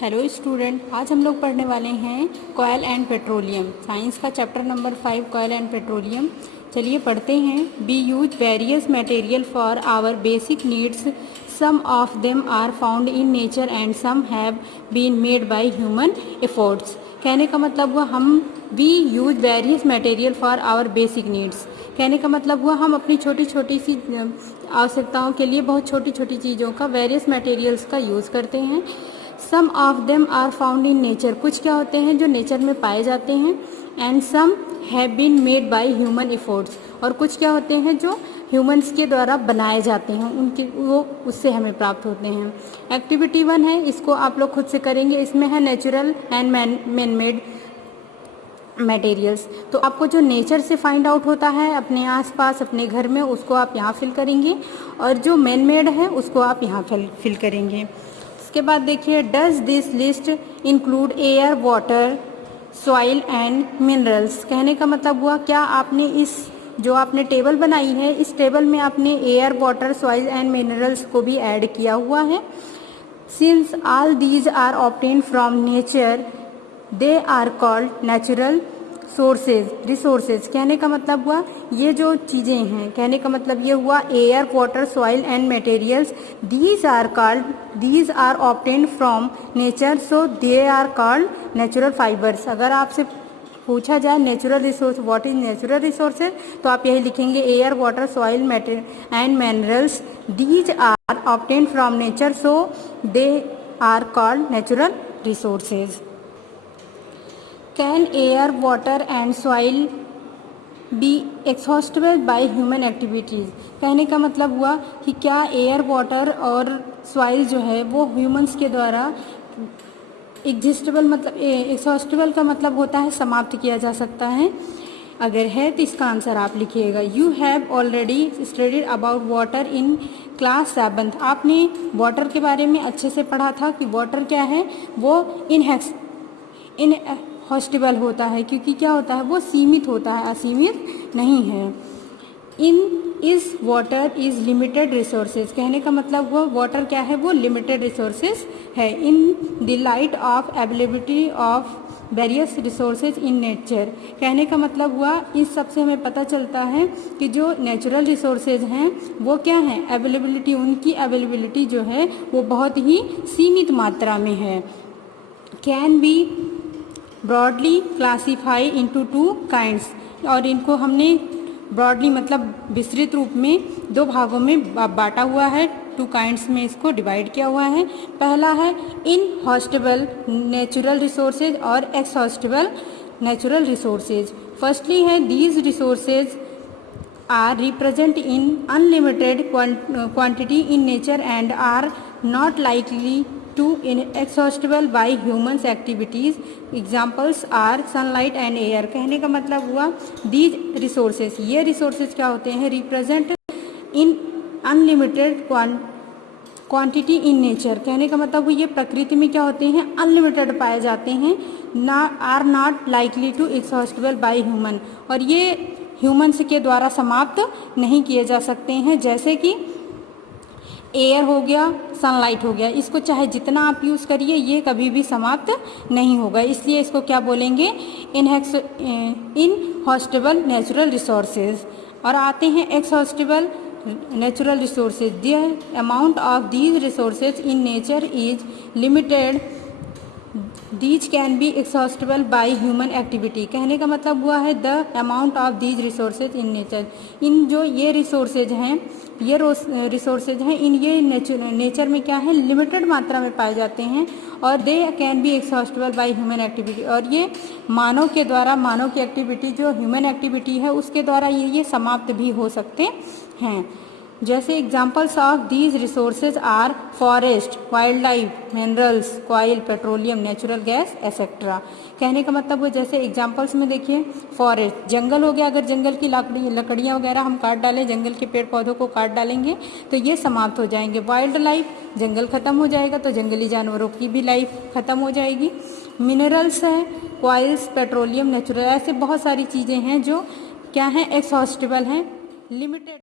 Hello student, आज हम लोग पढ़ने वाले हैं कॉयल एंड पेट्रोलियम। साइंस का chapter number 5 coal and petroleum. चलिए पढ़ते हैं। We use various material for our basic needs, some of them are found in nature and some have been made by human efforts. कहने का मतलब हुआ we use various material for our basic needs. कहने का मतलब हुआ हम अपनी छोटी छोटी सी आवश्यकताओं के लिए बहुत छोटी छोटी चीज़ों का वेरियस मटेरियल्स का यूज़ करते हैं। Some of them are found in nature, कुछ क्या होते हैं जो नेचर में पाए जाते हैं। And some have been made by human efforts, और कुछ क्या होते हैं जो ह्यूमंस के द्वारा बनाए जाते हैं, उनके वो उससे हमें प्राप्त होते हैं। एक्टिविटी 1 है, इसको आप लोग खुद से करेंगे। इसमें है natural and man made materials. तो आपको जो नेचर से फाइंड आउट होता है अपने आसपास अपने घर में, उसको आप यहाँ फिल करेंगे, और जो मैन मेड है उसको आप यहाँ फिल करेंगे। इसके बाद देखिए, does this list include air, water, soil and minerals. कहने का मतलब हुआ क्या आपने इस जो आपने टेबल बनाई है, इस टेबल में आपने air, water, soil and minerals को भी ऐड किया हुआ है। Since all these are obtained from nature, they are called natural resources. कहने का मतलब हुआ ये जो चीज़ें हैं, कहने का मतलब ये हुआ air, water, soil and materials, these are obtained from nature, so they are called natural fibres. अगर आपसे पूछा जाए natural resource, what is natural resources, तो आप यही लिखेंगे air, water, soil and minerals, these are obtained from nature, so they are called natural resources. Can air, water and soil be exhaustible by human activities. कहने का मतलब हुआ कि क्या एयर, वाटर और सॉइल जो है वो ह्यूमंस के द्वारा एग्जिस्टेबल, मतलब एक्सहॉस्टेबल का मतलब होता है समाप्त किया जा सकता है। अगर है तो इसका आंसर आप लिखिएगा। You have already studied about water in class 7। आपने वाटर के बारे में अच्छे से पढ़ा था कि वाटर क्या है, वो हॉस्टेबल होता है, क्योंकि क्या होता है वो सीमित होता है, असीमित नहीं है। इस वाटर इज लिमिटेड रिसोर्सेज। कहने का मतलब हुआ वाटर क्या है, वो लिमिटेड रिसोर्सेज है। In the light of availability of various resources in nature. कहने का मतलब हुआ इस सब से हमें पता चलता है कि जो नेचुरल रिसोर्सेज हैं वो क्या हैं, अवेलेबिलिटी, उनकी अवेलेबिलिटी जो है वो बहुत ही सीमित मात्रा में है। Can be broadly classify into 2 kinds, और इनको हमने ब्रॉडली मतलब विस्तृत रूप में 2 भागों में बांटा हुआ है, 2 काइंड्स में इसको डिवाइड किया हुआ है। पहला है इनहॉस्टेबल नेचुरल रिसोर्सेज और एक्सहॉस्टेबल नेचुरल रिसोर्सेज। फर्स्टली है these resources are represent in unlimited quantity in nature and are not likely to inexhaustible by humans activities. Examples are sunlight and air. कहने का मतलब हुआ these resources, ये resources क्या होते हैं, represent in unlimited quantity in nature। कहने का मतलब हुआ ये प्रकृति में क्या होते हैं, अनलिमिटेड पाए जाते हैं, ना are not likely to exhaustible by human, और ये ह्यूमन्स के द्वारा समाप्त नहीं किए जा सकते हैं। जैसे कि एयर हो गया, सनलाइट हो गया, इसको चाहे जितना आप यूज़ करिए ये कभी भी समाप्त नहीं होगा, इसलिए इसको क्या बोलेंगे, इनहॉस्टेबल नेचुरल रिसोर्सेज। और आते हैं exhaustible natural resources. The amount of these resources in nature is limited, these can be exhaustible by human activity. कहने का मतलब हुआ है the amount of these resources in nature, इन जो ये रिसोर्सेज हैं, ये रिसोर्सेज हैं, इन ये नेचर में क्या है, लिमिटेड मात्रा में पाए जाते हैं, और they can be exhaustible by human activity, और ये मानव के द्वारा, मानव की एक्टिविटी जो ह्यूमन एक्टिविटी है उसके द्वारा ये समाप्त भी हो सकते हैं। जैसे examples of these resources are forest, wild life, minerals, coal, petroleum, natural gas etcetera. कहने का मतलब वो जैसे एग्जाम्पल्स में देखिए, फॉरेस्ट जंगल हो गया, अगर जंगल की लकड़ियाँ वगैरह हम काट डालें, जंगल के पेड़ पौधों को काट डालेंगे तो ये समाप्त हो जाएंगे। वाइल्ड लाइफ, जंगल ख़त्म हो जाएगा तो जंगली जानवरों की भी लाइफ ख़त्म हो जाएगी। मिनरल्स है, कॉयल्स, पेट्रोलियम, नेचुरल, ऐसे बहुत सारी चीज़ें हैं जो क्या हैं, एक्सहॉस्टेबल हैं, लिमिटेड